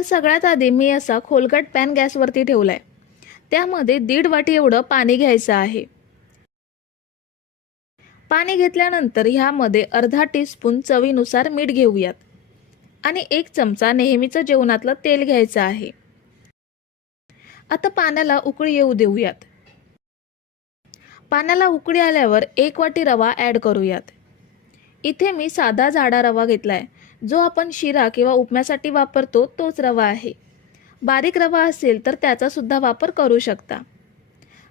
तर सगळ्यात आधी मी असा खोलगट पॅन गॅसवरती ठेवलाय. त्यामध्ये दीड वाटी एवढं पाणी घ्यायचं आहे. पाणी घेतल्यानंतर ह्यामध्ये अर्धा टीस्पून चवीनुसार मीठ घेऊयात. आणि एक चमचा नेहमीचं जेवणातलं तेल घ्यायचं आहे. आता पाण्याला उकळी येऊ देऊयात. पाण्याला उकळी आल्यावर एक वाटी रवा ॲड करूयात. इथे मी साधा जाडा रवा घेतलाय. जो आपण शिरा किंवा उपम्यासाठी वापरतो तोच रवा आहे. बारीक रवा असेल तर त्याचासुद्धा वापर करू शकता.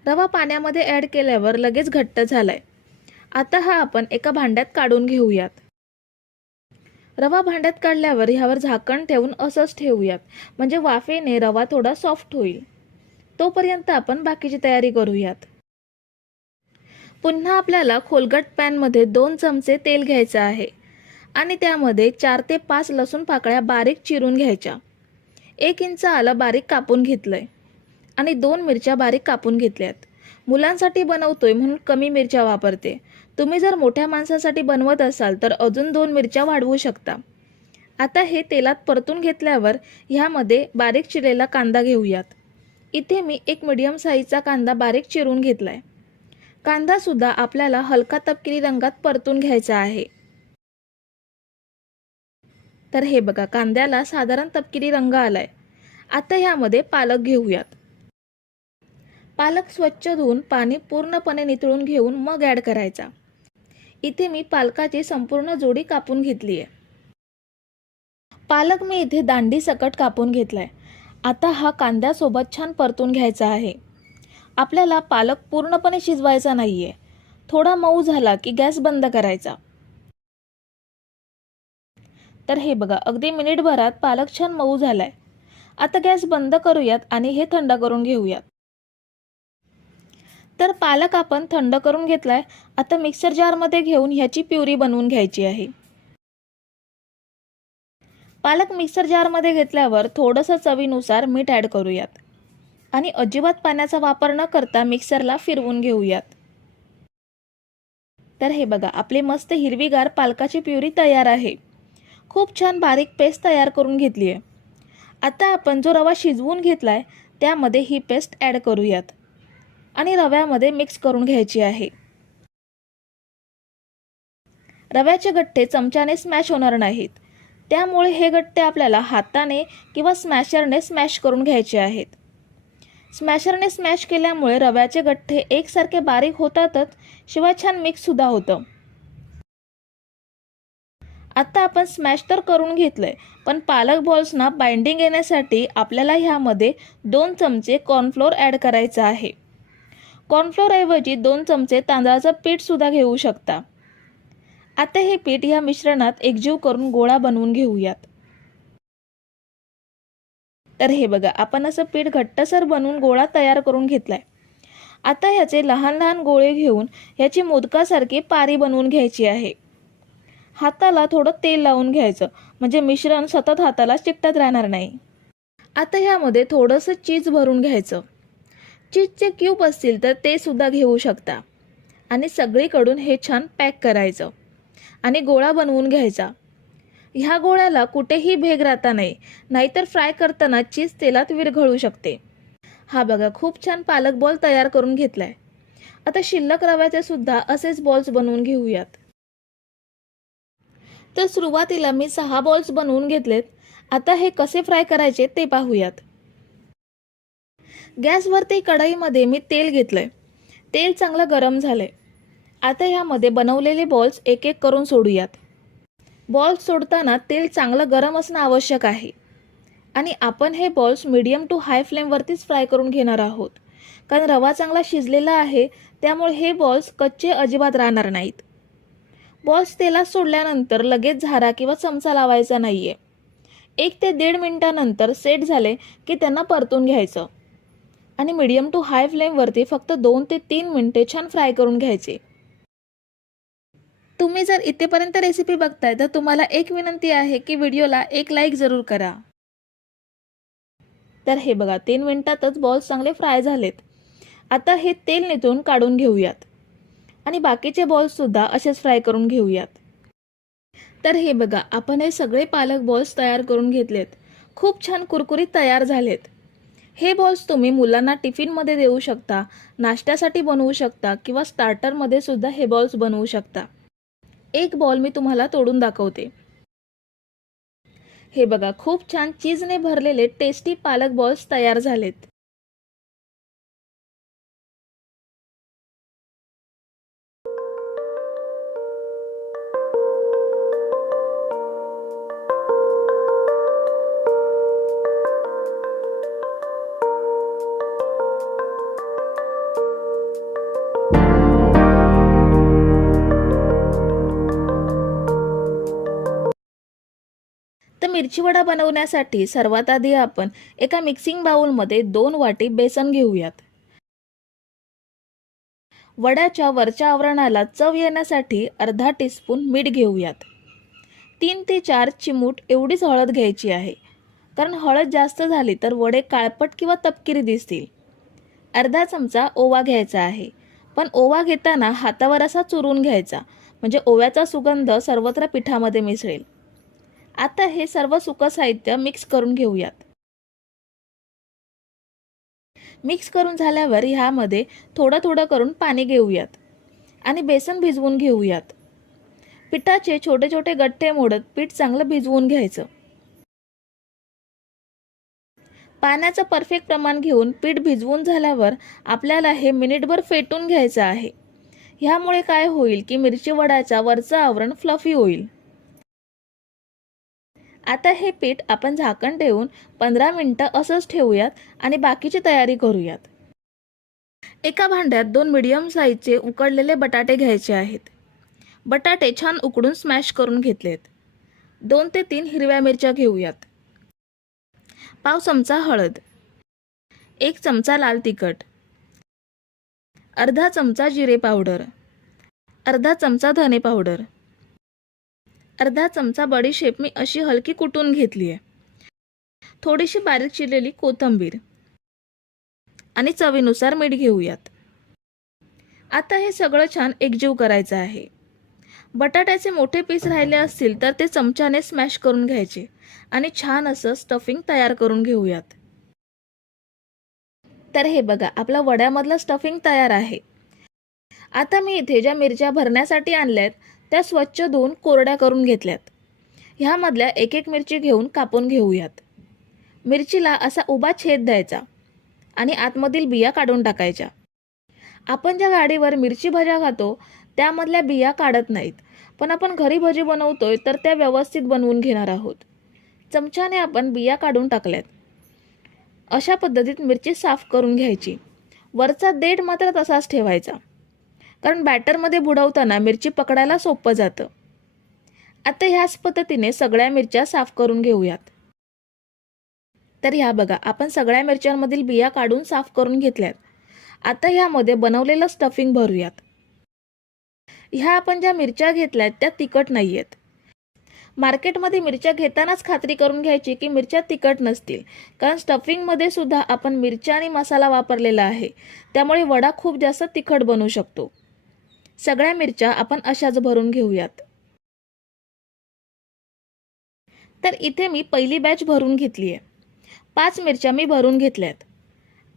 रवा पाण्यामध्ये ॲड केल्यावर लगेच घट्ट झालाय. आता हा आपण एका भांड्यात काढून घेऊयात. रवा भांड्यात काढल्यावर ह्यावर झाकण ठेवून असंच ठेवूयात. म्हणजे वाफेने रवा थोडा सॉफ्ट होईल. तोपर्यंत आपण बाकीची तयारी करूयात. पुन्हा आपल्याला खोलगट पॅनमध्ये दोन चमचे तेल घ्यायचं आहे. आणि त्यामध्ये चार ते पाच लसूण पाकळ्या बारीक चिरून घ्यायच्या. एक इंच आलं बारीक कापून घेतलं आहे आणि दोन मिरच्या बारीक कापून घेतल्यात. मुलांसाठी बनवतोय म्हणून कमी मिरच्या वापरते. तुम्ही जर मोठ्या माणसासाठी बनवत असाल तर अजून दोन मिरच्या वाढवू शकता. आता हे तेलात परतून घेतल्यावर ह्यामध्ये बारीक चिरलेला कांदा घेऊयात. इथे मी एक मिडियम साईजचा कांदा बारीक चिरून घेतला आहे कांदासुद्धा आपल्याला हलका तपकिरी रंगात परतून घ्यायचा आहे. तर हे बघा कांद्याला साधारण तपकिरी रंग आलाय. आता ह्यामध्ये पालक घेऊयात. पालक स्वच्छ धुवून पाणी पूर्णपणे नितळून घेऊन मग ॲड करायचा. इथे मी पालकाची संपूर्ण जोडी कापून घेतली आहे पालक मी इथे दांडी सकट कापून घेतलाय. आता हा कांद्यासोबत छान परतून घ्यायचा आहे. आपल्याला पालक पूर्णपणे शिजवायचा नाही आहे थोडा मऊ झाला की गॅस बंद करायचा. तर हे बघा अगदी मिनिटभरात पालक छान मऊ झालाय. आता गॅस बंद करूयात आणि हे थंड करून घेऊयात. तर पालक आपण थंड करून घेतलाय आता मिक्सर जारमध्ये घेऊन ह्याची प्युरी बनवून घ्यायची आहे. पालक मिक्सर जारमध्ये घेतल्यावर थोडंसं चवीनुसार मीठ ॲड करूयात. आणि अजिबात पाण्याचा वापर न करता मिक्सरला फिरवून घेऊयात. तर हे बघा आपली मस्त हिरवीगार पालकाची प्युरी तयार आहे. खूप छान बारीक पेस्ट तयार करून घेतली आहे. आता आपण जो रवा शिजवून घेतला आहे त्यामध्ये ही पेस्ट ॲड करूयात. आणि रव्यामध्ये मिक्स करून घ्यायची आहे. रव्याचे गट्टे चमच्याने स्मॅश होणार नाहीत. त्यामुळे हे गट्टे आपल्याला हाताने किंवा स्मॅशरने स्मॅश करून घ्यायचे आहेत. स्मॅशरने स्मॅश केल्यामुळे रव्याचे गठ्ठे एकसारखे बारीक होतातच शिवाय छान मिक्ससुद्धा होतं. आत्ता आपण स्मॅश तर करून घेतलंय पण पालक बॉल्सना बाइंडिंग येण्यासाठी आपल्याला ह्यामध्ये दोन चमचे कॉर्नफ्लोअर ॲड करायचं आहे. कॉर्नफ्लोअरऐवजी दोन चमचे तांदळाचं पीठसुद्धा घेऊ शकता. आता हे पीठ ह्या मिश्रणात एकजीव करून गोळा बनवून घेऊयात. तर हे बघा आपण असं पीठ घट्टसर बनवून गोळा तयार करून घेतलाय. आता ह्याचे लहान लहान गोळे घेऊन ह्याची मोदकासारखी पारी बनवून घ्यायची आहे. हाताला थोडं तेल लावून घ्यायचं. म्हणजे मिश्रण सतत हाताला चिकटत राहणार नाही. आता ह्यामध्ये थोडंसं चीज भरून घ्यायचं. चीजचे क्यूब असतील तर ते सुद्धा घेऊ शकता. आणि सगळीकडून हे छान पॅक करायचं. आणि गोळा बनवून घ्यायचा. ह्या गोळ्याला कुठेही भेग राहता नाही. नाहीतर फ्राय करताना चीज तेलात विरघळू शकते. हा बघा खूप छान पालक बॉल तयार करून घेतलाय. आता शिल्लक रव्याचे सुद्धा असेच बॉल्स बनवून घेऊयात. तर सुरुवातीला मी सहा बॉल्स बनवून घेतलेत. आता हे कसे फ्राय करायचे ते पाहूयात. गॅसवरती कढईमध्ये मी तेल घेतलंय. तेल चांगलं गरम झालंय. आता ह्यामध्ये बनवलेले बॉल्स एक एक करून सोडूयात. बॉल्स सोडताना तेल चांगलं गरम असणं आवश्यक आहे. आणि आपण हे बॉल्स मीडियम टू हाय फ्लेमवरतीच फ्राय करून घेणार आहोत. कारण रवा चांगला शिजलेला आहे त्यामुळे हे बॉल्स कच्चे अजिबात राहणार नाहीत. बॉल्स तेलात सोडल्यानंतर लगेच झारा किंवा चमचा लावायचा नाही आहे एक ते दीड मिनटानंतर सेट झाले की त्यांना परतून घ्यायचं. आणि मिडियम टू हाय फ्लेमवरती फक्त दोन ते तीन मिनटे छान फ्राय करून घ्यायचे. तुम्ही जर इथेपर्यंत रेसिपी बघताय तर तुम्हाला एक विनंती आहे की व्हिडिओला एक लाईक जरूर करा. तर हे बघा तीन मिनिटातच बॉल्स चांगले फ्राय झालेत. आता हे तेल निथून काढून घेऊयात. आणि बाकीचे बॉल्ससुद्धा असेच फ्राय करून घेऊयात. तर हे बघा आपण हे सगळे पालक बॉल्स तयार करून घेतलेत. खूप छान कुरकुरीत तयार झालेत. हे बॉल्स तुम्ही मुलांना टिफिनमध्ये देऊ शकता नाश्त्यासाठी बनवू शकता किंवा स्टार्टरमध्ये सुद्धा हे बॉल्स बनवू शकता. एक बॉल मी तुम्हाला तोडून दाखवते. हे बघा खूप छान चीजने भरलेले टेस्टी पालक बॉल्स तयार झालेत. मिरची वडा बनवण्यासाठी सर्वात आधी आपण एका मिक्सिंग बाउलमध्ये दोन वाटी बेसन घेऊयात. वड्याच्या वरच्या आवरणाला चव येण्यासाठी अर्धा टीस्पून मीठ घेऊयात. तीन ते चार चिमूट एवढीच हळद घ्यायची आहे. कारण हळद जास्त झाली तर वडे काळपट किंवा तपकिरी दिसतील. अर्धा चमचा ओवा घ्यायचा आहे. पण ओवा घेताना हातावर असा चुरून घ्यायचा. म्हणजे ओव्याचा सुगंध सर्वत्र पिठामध्ये मिसळेल. आता हे सर्व सुकं साहित्य मिक्स करून घेऊयात. मिक्स करून झाल्यावर ह्यामध्ये थोडं थोडं करून पाणी घेऊयात आणि बेसन भिजवून घेऊयात. पिठाचे छोटे छोटे गठ्ठे मोडत पीठ चांगलं भिजवून घ्यायचं. पाण्याचं परफेक्ट प्रमाण घेऊन पीठ भिजवून झाल्यावर आपल्याला हे मिनिटभर फेटून घ्यायचं आहे. ह्यामुळे काय होईल की मिरची वडाचा वरचं आवरण फ्लफी होईल. आता हे पीठ आपण झाकण ठेवून पंधरा मिनटं असंच ठेवूयात आणि बाकीची तयारी करूयात. एका भांड्यात दोन मिडियम साईजचे उकडलेले बटाटे घ्यायचे आहेत. बटाटे छान उकडून स्मॅश करून घेतलेत. दोन ते तीन हिरव्या मिरच्या घेऊयात. पाव चमचा हळद. एक चमचा लाल तिखट. अर्धा चमचा जिरे पावडर. अर्धा चमचा धने पावडर. अर्धा चमचा बडीशेप मी अशी हलकी कुटून घेतली आहे. थोडीशी बारीक चिरलेली कोथिंबीर आणि चवीनुसार मीठ घेऊयात. आता हे सगळं छान एकजीव करायचं आहे. बटाट्याचे मोठे पीस राहिले असतील तर ते चमच्याने स्मॅश करून घ्यायचे आणि छान असं स्टफिंग तयार करून घेऊयात. तर हे बघा आपला वड्यामधलं स्टफिंग तयार आहे. आता मी इथे ज्या मिरच्या भरण्यासाठी आणल्यात त्या स्वच्छ धुवून कोरड्या करून घेतल्यात. ह्यामधल्या एक एक मिरची घेऊन कापून घेऊयात. मिरचीला असा उभा छेद द्यायचा आणि आतमधील बिया काढून टाकायच्या. आपण ज्या गाडीवर मिरची भज्या खातो त्यामधल्या बिया काढत नाहीत. पण आपण घरी भजी बनवतोय तर त्या व्यवस्थित बनवून घेणार आहोत. चमच्याने आपण बिया काढून टाकल्यात. अशा पद्धतीत मिरची साफ करून घ्यायची. वरचा देठ मात्र तसाच ठेवायचा. कारण बॅटरमध्ये बुडवताना मिरची पकडायला सोपं जातं. आता ह्याच पद्धतीने सगळ्या मिरच्या साफ करून घेऊयात. तर ह्या बघा आपण सगळ्या मिरच्यांमधील बिया काढून साफ करून घेतल्यात. आता ह्यामध्ये बनवलेलं स्टफिंग भरूयात. ह्या आपण ज्या मिरच्या घेतल्यात त्या तिखट नाही आहेत मार्केटमध्ये मिरच्या घेतानाच खात्री करून घ्यायची की मिरच्या तिखट नसतील. कारण स्टफिंगमध्ये सुद्धा आपण मिरच्या आणि मसाला वापरलेला आहे. त्यामुळे वडा खूप जास्त तिखट बनू शकतो. सगळ्या मिरच्या आपण अशाच भरून घेऊयात. तर इथे मी पहिली बॅच भरून घेतली आहे पाच मिरच्या मी भरून घेतल्यात.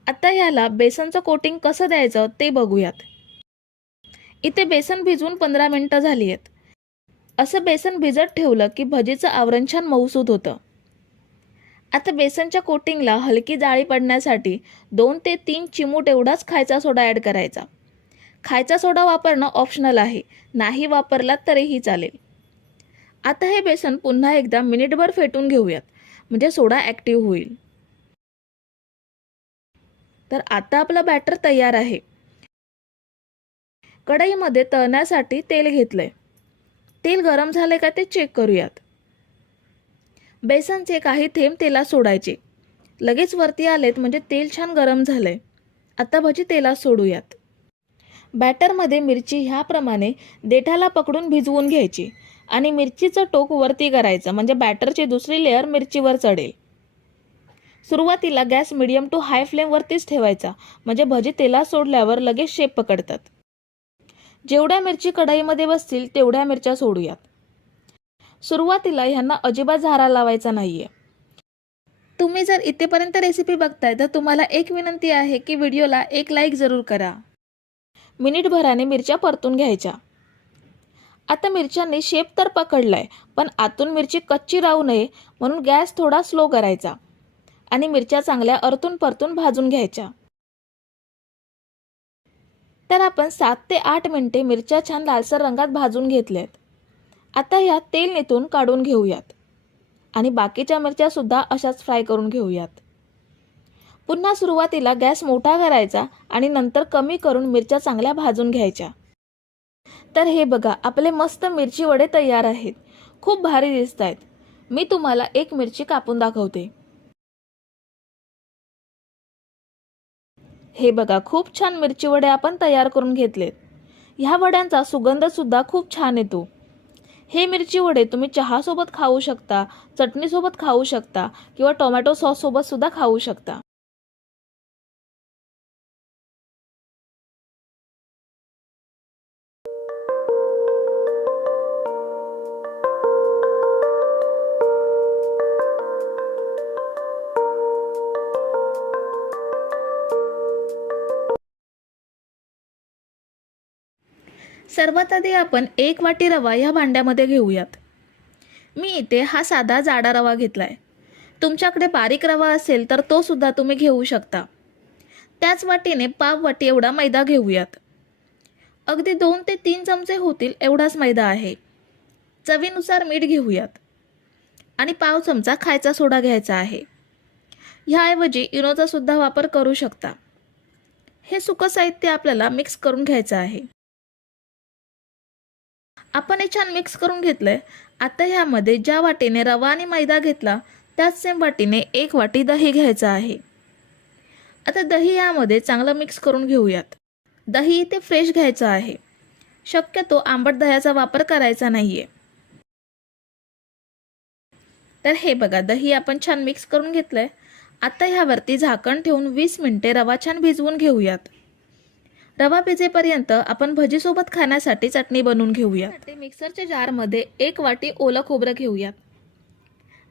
आता ह्याला बेसनचं कोटिंग कसं द्यायचं ते बघूयात. इथे बेसन भिजवून पंधरा मिनटं झाली आहेत असं बेसन भिजत ठेवलं की भजीचं आवरण छान मऊसूत होतं. आता बेसनच्या कोटिंगला हलकी जाळी पडण्यासाठी दोन ते तीन चिमूट एवढाच खायचा सोडा ॲड करायचा. खायचा सोडा वापरणं ऑप्शनल आहे. नाही वापरलात तरीही चालेल. आता हे बेसन पुन्हा एकदा मिनिटभर फेटून घेऊयात. म्हणजे सोडा ॲक्टिव्ह होईल. तर आता आपलं बॅटर तयार आहे. कढईमध्ये तळण्यासाठी तेल घेतलंय. तेल गरम झाले का ते चेक करूयात. बेसनचे काही थेंब तेलात सोडायचे. लगेच वरती आलेत म्हणजे तेल छान गरम झालंय. आता भजी तेलात सोडूयात. बॅटरमध्ये मिरची ह्याप्रमाणे देठाला पकडून भिजवून घ्यायची आणि मिरचीचं टोक वरती करायचं म्हणजे बॅटरची दुसरी लेअर मिरचीवर चढेल. सुरुवातीला गॅस मिडियम टू हाय फ्लेमवरतीच ठेवायचा म्हणजे भजी तेलात सोडल्यावर लगेच शेप पकडतात. जेवढ्या मिरची कढाईमध्ये बसतील तेवढ्या मिरच्या सोडूयात. सुरुवातीला ह्यांना अजिबात झारा लावायचा नाहीये. तुम्ही जर इथेपर्यंत रेसिपी बघताय तर तुम्हाला एक विनंती आहे की व्हिडिओला एक लाईक जरूर करा. मिनिटभराने मिरच्या परतून घ्यायच्या. आता मिरच्यांनी शेप तर पकडलाय पण आतून मिरची कच्ची राहू नये म्हणून गॅस थोडा स्लो करायचा आणि मिरच्या चांगल्या अरतून परतून भाजून घ्यायच्या. तर आपण सात ते आठ मिनिटे मिरच्या छान लालसर रंगात भाजून घेतल्यात. आता ह्या तेल निथून काढून घेऊयात आणि बाकीच्या मिरच्या सुद्धा अशाच फ्राय करून घेऊयात. पुन्हा सुरुवातीला गॅस मोठा करायचा आणि नंतर कमी करून मिरच्या चांगल्या भाजून घ्यायच्या. तर हे बघा आपले मस्त मिरची वडे तयार आहेत. खूप भारी दिसत आहेत मी तुम्हाला एक मिरची कापून दाखवते. हे बघा खूप छान मिरची वडे आपण तयार करून घेतलेत. ह्या वड्यांचा सुगंध सुद्धा खूप छान येतो. हे मिरची वडे तुम्ही चहासोबत खाऊ शकता चटणीसोबत खाऊ शकता किंवा टोमॅटो सॉससोबत सुद्धा खाऊ शकता. सर्वात आधी आपण एक वाटी रवा ह्या भांड्यामध्ये घेऊयात. मी इथे हा साधा जाडा रवा घेतला आहे तुमच्याकडे बारीक रवा असेल तर तो सुद्धा तुम्ही घेऊ शकता. त्याच वाटीने पाव वाटी एवढा मैदा घेऊयात. अगदी दोन ते तीन चमचे होतील एवढाच मैदा आहे. चवीनुसार मीठ घेऊयात. आणि पाव चमचा खायचा सोडा घ्यायचा आहे. ह्याऐवजी इनोचा सुद्धा वापर करू शकता. हे सुकं साहित्य आपल्याला मिक्स करून घ्यायचं आहे. आपण हे छान मिक्स करून घेतलंय. आता ह्यामध्ये ज्या वाटीने रवा आणि मैदा घेतला त्याच सेम वाटीने एक वाटी दही घ्यायचं आहे. आता दही यामध्ये चांगलं मिक्स करून घेऊयात. दही इथे फ्रेश घ्यायचं आहे. शक्यतो आंबट दह्याचा वापर करायचा नाहीये. तर हे बघा दही आपण छान मिक्स करून घेतलंय. आता ह्यावरती झाकण ठेवून वीस मिनिटे रवा छान भिजवून घेऊयात. रवा भिजेपर्यंत आपण भजीसोबत खाण्यासाठी चटणी बनवून घेऊया. मिक्सरच्या जारमध्ये एक वाटी ओलं खोबरं घेऊयात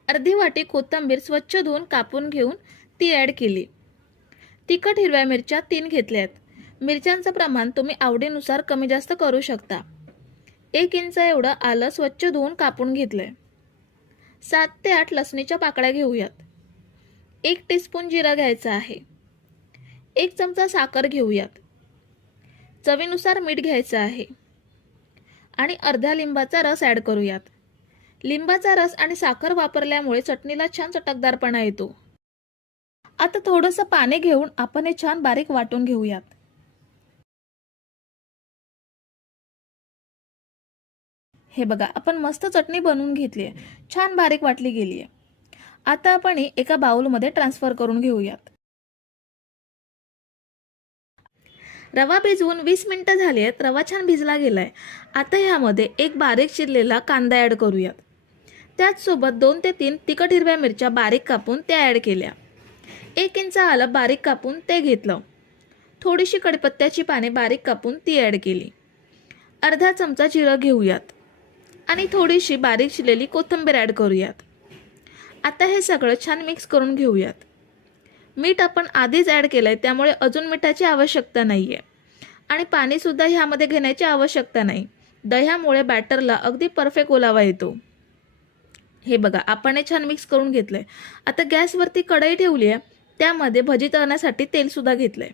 अर्धी वाटी कोथिंबीर स्वच्छ धुवून कापून घेऊन ती ॲड केली. तिखट हिरव्या मिरच्या तीन घेतल्यात. मिरच्यांचं प्रमाण तुम्ही आवडीनुसार कमी जास्त करू शकता. एक इंच एवढं आलं स्वच्छ धुवून कापून घेतलंय. सात ते आठ लसणीच्या पाकळ्या घेऊयात. एक टीस्पून जिरा घ्यायचा आहे. एक चमचा साखर घेऊयात. चवीनुसार मीठ घ्यायचं आहे. आणि अर्ध्या लिंबाचा रस ॲड करूयात. लिंबाचा रस आणि साखर वापरल्यामुळे चटणीला छान चटकदारपणा येतो. आता थोडंसं पाणी घेऊन आपण हे छान बारीक वाटून घेऊयात. हे बघा आपण मस्त चटणी बनवून घेतली आहे. छान बारीक वाटली गेली आहे. आता आपण ही एका बाउलमध्ये ट्रान्सफर करून घेऊयात. रवा भिजवून वीस मिनटं झाली आहेत रवा छान भिजला गेला आहे आता ह्यामध्ये एक बारीक चिरलेला कांदा ॲड करूयात. त्याचसोबत दोन ते तीन तिखट हिरव्या मिरच्या बारीक कापून त्या ॲड केल्या. एक इंच आलं बारीक कापून ते घेतलं. थोडीशी कडपत्त्याची पाने बारीक कापून ती ॲड केली. अर्धा चमचा जिरं घेऊयात. आणि थोडीशी बारीक शिलेली कोथिंबीर ॲड करूयात. आता हे सगळं छान मिक्स करून घेऊयात. मीठ आपण आधीच ॲड केलं आहे त्यामुळे अजून मिठाची आवश्यकता नाही आहे आणि पाणीसुद्धा ह्यामध्ये घेण्याची आवश्यकता नाही. दह्यामुळे बॅटरला अगदी परफेक्ट ओलावा येतो. हे बघा आपण हे छान मिक्स करून घेतलं आहे आता गॅसवरती कढई ठेवली आहे त्यामध्ये भजी तळण्यासाठी तेलसुद्धा घेतलं आहे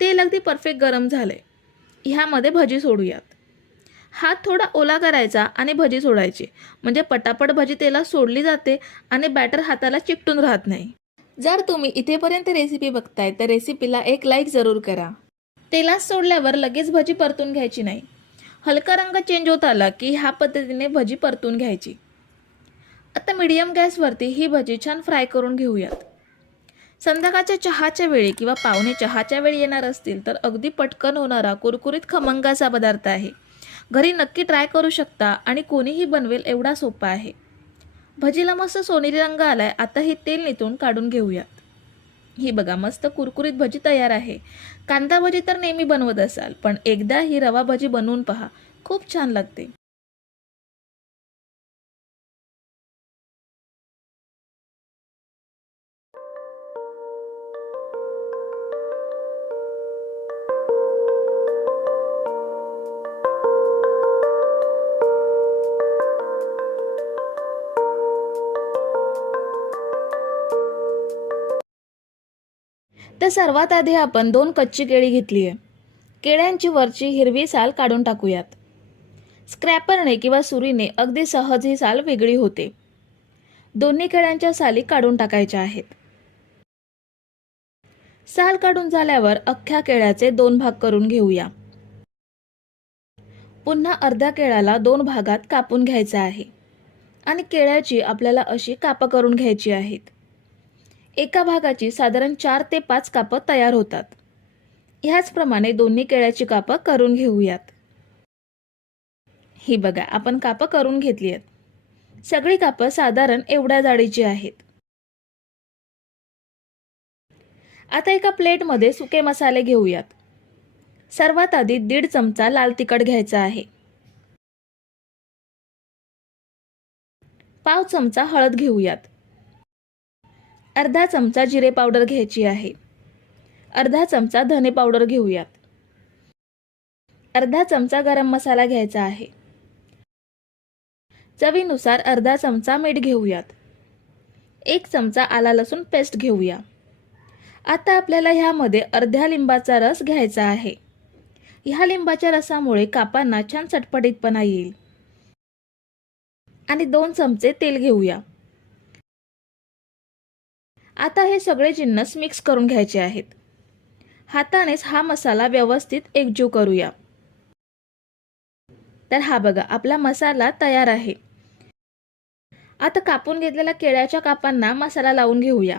तेल अगदी परफेक्ट गरम झालं आहे ह्यामध्ये भजी सोडूयात. हात थोडा ओला करायचा आणि भजी सोडायची. म्हणजे पटापट भजी तेलात सोडली जाते आणि बॅटर हाताला चिकटून राहत नाही. जर तुम्ही इथेपर्यंत रेसिपी बघताय तर रेसिपीला एक लाईक जरूर करा. तेलात सोडल्यावर लगेच भजी परतून घ्यायची नाही. हलका रंग चेंज होत आला की ह्या पद्धतीने भजी परतून घ्यायची. आता मीडियम गॅसवरती ही भजी छान फ्राय करून घेऊयात. संध्याकाळच्या चहाच्या वेळी किंवा पाहुणे चहाच्या वेळी येणार असतील तर अगदी पटकन होणारा कुरकुरीत खमंगाचा पदार्थ आहे. घरी नक्की ट्राय करू शकता आणि कोणीही बनवेल एवढा सोपा आहे. भजीला मस्त सोनेरी रंग आलाय. आता हे तेल निथून काढून घेऊयात. ही बघा मस्त कुरकुरीत भजी तयार आहे. कांदा भजी तर नेहमी बनवत असाल पण एकदा ही रवा भजी बनवून पहा. खूप छान लागते. तर सर्वात आधी आपण दोन कच्ची केळी घेतली आहे. केळ्यांची वरची हिरवी साल काढून टाकूयात. स्क्रॅपरने किंवा सुरीने अगदी सहज ही साल वेगळी होते. दोन्ही केळ्यांच्या साली काढून टाकायच्या आहेत. साल काढून झाल्यावर अख्ख्या केळ्याचे दोन भाग करून घेऊया. पुन्हा अर्ध्या केळ्याला दोन भागात कापून घ्यायचं आहे. आणि केळ्याची आपल्याला अशी कापं करून घ्यायची आहेत. एका भागाची साधारण चार ते पाच कापं तयार होतात. ह्याचप्रमाणे दोन्ही केळ्याची कापं करून घेऊयात. ही बघा आपण कापं करून घेतली आहेत. सगळी कापं साधारण एवढ्या जाडीची आहेत. आता एका प्लेटमध्ये सुके मसाले घेऊयात. सर्वात आधी दीड चमचा लाल तिखट घ्यायचा आहे. पाव चमचा हळद घेऊयात. अर्धा चमचा जिरे पावडर घ्यायची आहे. अर्धा चमचा धने पावडर घेऊयात. अर्धा चमचा गरम मसाला घ्यायचा आहे. चवीनुसार अर्धा चमचा मीठ घेऊयात. एक चमचा आला लसूण पेस्ट घेऊया. आता आपल्याला ह्यामध्ये अर्ध्या लिंबाचा रस घ्यायचा आहे. ह्या लिंबाच्या रसामुळे कापांना छान चटपटीतपणा येईल. आणि दोन चमचे तेल घेऊया. आता हे सगळे जिन्नस मिक्स करून घ्यायचे आहेत. हातानेच हा मसाला व्यवस्थित एकजीव करूया. तर हा बघा आपला मसाला तयार आहे. आता कापून घेतलेल्या केळ्याच्या कापांना मसाला लावून घेऊया.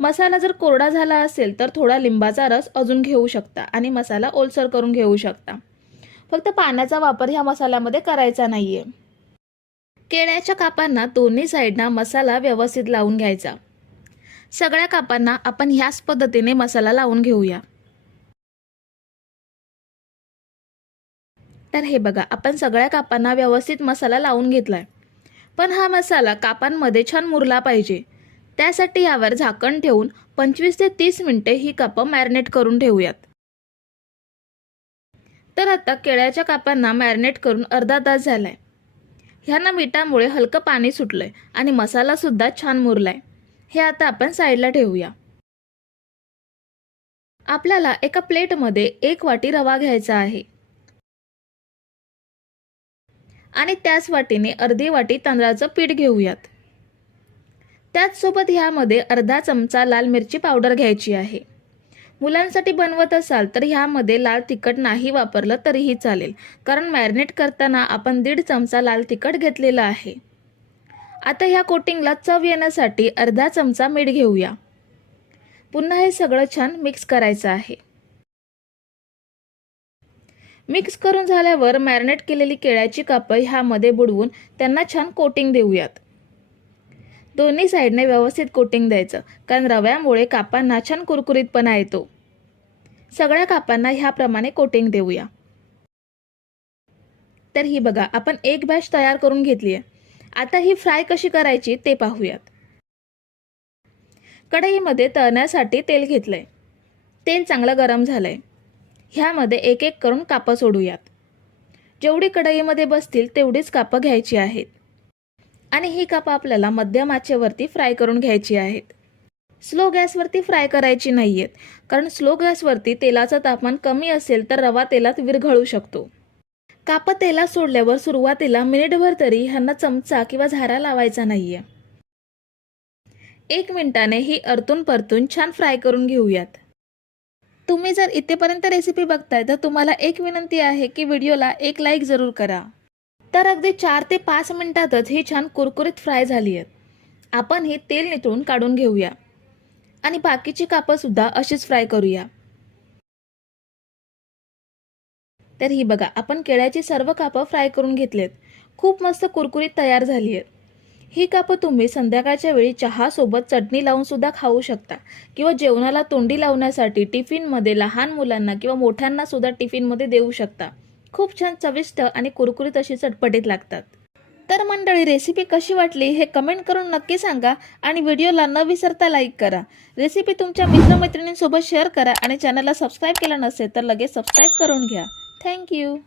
मसाला जर कोरडा झाला असेल तर थोडा लिंबाचा रस अजून घेऊ शकता आणि मसाला ओलसर करून घेऊ शकता. फक्त पाण्याचा वापर ह्या मसाल्यामध्ये करायचा नाहीये. केळ्याच्या कापांना दोन्ही साईडना मसाला व्यवस्थित लावून घ्यायचा. सगळ्या कापांना आपण ह्याच पद्धतीने मसाला लावून घेऊया. तर हे बघा आपण सगळ्या कापांना व्यवस्थित मसाला लावून घेतलाय. पण हा मसाला कापांमध्ये छान मुरला पाहिजे. त्यासाठी यावर झाकण ठेवून पंचवीस ते तीस मिनिटे ही कापं मॅरिनेट करून ठेवूयात. तर आता केळ्याच्या कापांना मॅरिनेट करून अर्धा तास झालाय. ह्यांना मिठामुळे हलकं पाणी सुटलंय आणि मसालासुद्धा छान मुरलाय. हे आता आपण साईडला ठेवूया. आपल्याला एका प्लेटमध्ये एक वाटी रवा घ्यायचा आहे. आणि त्याच वाटीने अर्धी वाटी तांदळाचं पीठ घेऊयात. त्याचसोबत ह्यामध्ये अर्धा चमचा लाल मिरची पावडर घ्यायची आहे. मुलांसाठी बनवत असाल तर ह्यामध्ये लाल तिखट नाही वापरलं तरीही चालेल. कारण मॅरिनेट करताना आपण दीड चमचा लाल तिखट घेतलेला आहे. आता ह्या कोटिंगला चव येण्यासाठी अर्धा चमचा मीठ घेऊया. पुन्हा हे सगळं छान मिक्स करायचं आहे. मिक्स करून झाल्यावर मॅरिनेट केलेली केळ्याची कापं ह्यामध्ये बुडवून त्यांना छान कोटिंग देऊयात. दोन्ही साईडने व्यवस्थित कोटिंग द्यायचं कारण रव्यामुळे कापांना छान कुरकुरीतपणा येतो. सगळ्या कापांना ह्याप्रमाणे कोटिंग देऊया. तर ही बघा आपण एक बॅच तयार करून घेतली आहे आता ही फ्राय कशी करायची ते पाहूयात. कढईमध्ये तळण्यासाठी तेल घेतलंय. तेल चांगलं गरम झालंय. ह्यामध्ये एक एक करून कापं सोडूयात. जेवढी कढईमध्ये बसतील तेवढीच कापं घ्यायची आहेत. आणि ही कापं आपल्याला मध्यम आचेवरती फ्राय करून घ्यायची आहेत. स्लो गॅसवरती फ्राय करायची नाही आहेत कारण स्लो गॅसवरती तेलाचं तापमान कमी असेल तर रवा तेलात विरघळू शकतो. कापं तेला सोडल्यावर सुरुवातीला मिनिटभर तरी ह्यांना चमचा किंवा झारा लावायचा नाहीये. एक मिनिटाने ही अर्तून परतून छान फ्राय करून घेऊयात. तुम्ही जर इथेपर्यंत रेसिपी बघताय तर तुम्हाला एक विनंती आहे की व्हिडिओला एक लाईक जरूर करा. तर अगदी चार ते पाच मिनिटातच ही छान कुरकुरीत फ्राय झाली आहेत. आपण ही तेल नितळून काढून घेऊया. आणि बाकीची कापं सुद्धा अशीच फ्राय करूया. तर ही बघा आपण केळ्याची सर्व कापं फ्राय करून घेतलेत. खूप मस्त कुरकुरीत तयार झाली आहेत ही कापं तुम्ही संध्याकाळच्या वेळी चहासोबत चटणी लावूनसुद्धा खाऊ शकता किंवा जेवणाला तोंडी लावण्यासाठी टिफिनमध्ये लहान मुलांना किंवा मोठ्यांनासुद्धा टिफिनमध्ये देऊ शकता. खूप छान चविष्ट आणि कुरकुरीत अशी चटपटीत लागतात. तर मंडळी रेसिपी कशी वाटली हे कमेंट करून नक्की सांगा आणि व्हिडिओला न विसरता लाईक करा. रेसिपी तुमच्या मित्रमैत्रिणींसोबत शेअर करा आणि चॅनलला सबस्क्राईब केलं नसेल तर लगेच सबस्क्राईब करून घ्या. Thank you.